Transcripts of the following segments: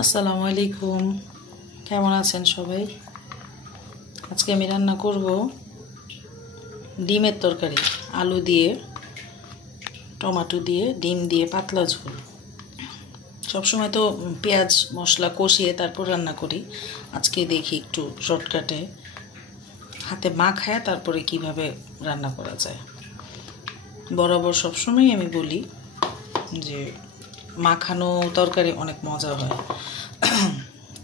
আসসালামু আলাইকুম, কেমন আছেন সবাই? আজকে আমি রান্না করব ডিমের তরকারি, আলু দিয়ে, টমেটো দিয়ে, ডিম দিয়ে পাতলা ঝোল। সবসময় তো পেঁয়াজ মশলা কষিয়ে তারপর রান্না করি। আজকে দেখি একটু শর্টকাটে হাতে মাখায় তারপরে কিভাবে রান্না করা যায়। বরাবর সবসময় আমি বলি যে মাখানো তরকারি অনেক মজা হয়।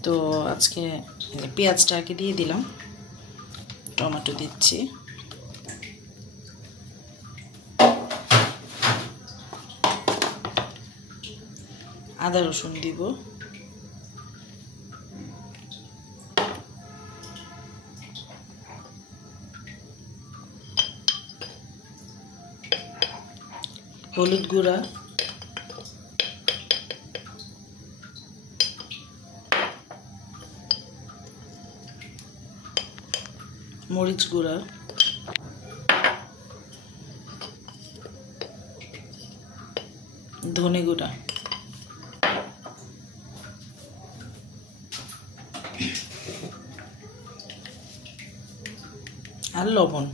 তো আজকে পেঁয়াজটা আগে দিয়ে দিলাম, টমেটো দিচ্ছি, আদা রসুন দিব, হলুদ গুঁড়া, মরিচ গুঁড়া, ধনে গুঁড়া, আর লবণ।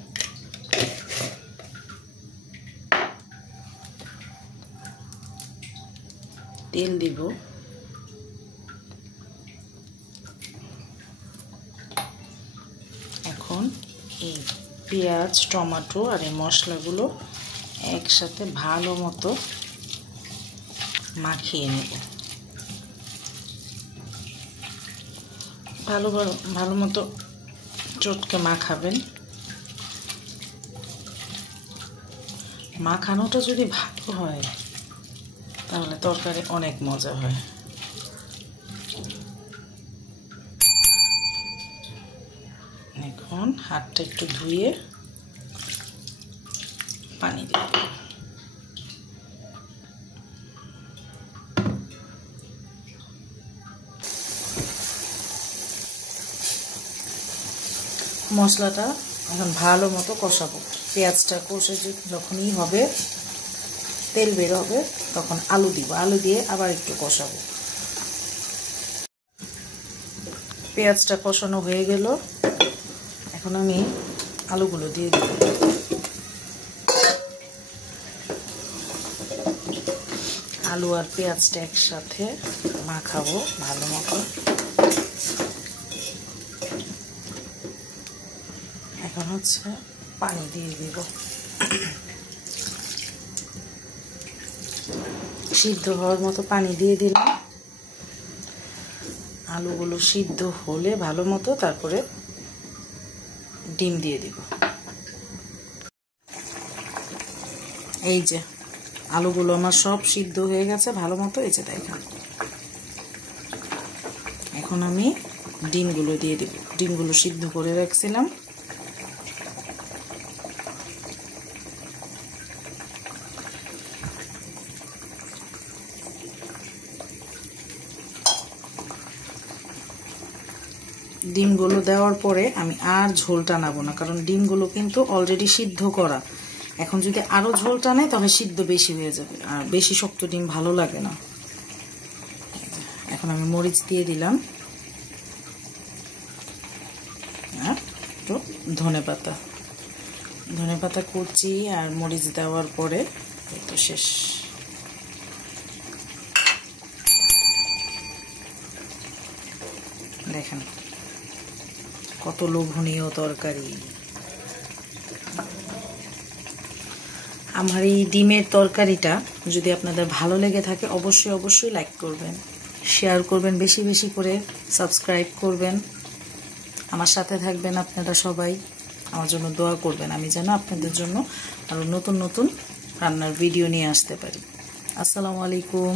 তেল দিব, এখন এই পেঁয়াজ, টমেটো আর এই মশলাগুলো একসাথে ভালো মতো মাখিয়ে নেব। ভালো মতো চটকে মাখাবেন। মাখানোটা যদি ভালো হয় তাহলে তরকারি অনেক মজা হয়। এখন হাতটা একটু ধুয়ে পানি দিয়ে দেব। মশলাটা এখন ভালো মতো কষাবো। পেঁয়াজটা কষে যখনই হবে, তেল বের হবে, তখন আলু দিব। আলু দিয়ে আবার একটু কষাবো। পেঁয়াজটা কষানো হয়ে গেল, এখন আমি আলুগুলো দিয়ে দিব। আলু আর পেঁয়াজটা একসাথে মাখাবো ভালো মতো। এখন হচ্ছে পানি দিয়ে দিব। সিদ্ধ হওয়ার মতো পানি দিয়ে দিলাম। আলুগুলো সিদ্ধ হলে ভালো মতো তারপরে ডিম দিয়ে দিব। এই যে আলুগুলো আমার সব সিদ্ধ হয়ে গেছে ভালো মতো। এই যে দেখেন, এখন আমি ডিমগুলো দিয়ে দিব। ডিমগুলো সিদ্ধ করে রাখছিলাম। ডিমগুলো দেওয়ার পরে আমি আর ঝোল টানাবো না, কারণ ডিমগুলো কিন্তু অলরেডি সিদ্ধ করা। এখন যদি আরো ঝোল টানে তাহলে সিদ্ধ বেশি হয়ে যাবে, আর বেশি শক্ত ডিম ভালো লাগে না। এখন আমি মরিচ দিয়ে দিলাম আর একটু ধনে পাতা কুচি আর মরিচ দেওয়ার পরে এই তো শেষ। দেখেন কত লোভনীয় তরকারি। আমার এই ডিমের তরকারিটা যদি আপনাদের ভালো লেগে থাকে অবশ্যই লাইক করবেন, শেয়ার করবেন, বেশি বেশি করে সাবস্ক্রাইব করবেন। আমার সাথে থাকবেন আপনারা সবাই, আমার জন্য দোয়া করবেন, আমি যেন আপনাদের জন্য আরও নতুন নতুন রান্নার ভিডিও নিয়ে আসতে পারি। আসসালামু আলাইকুম।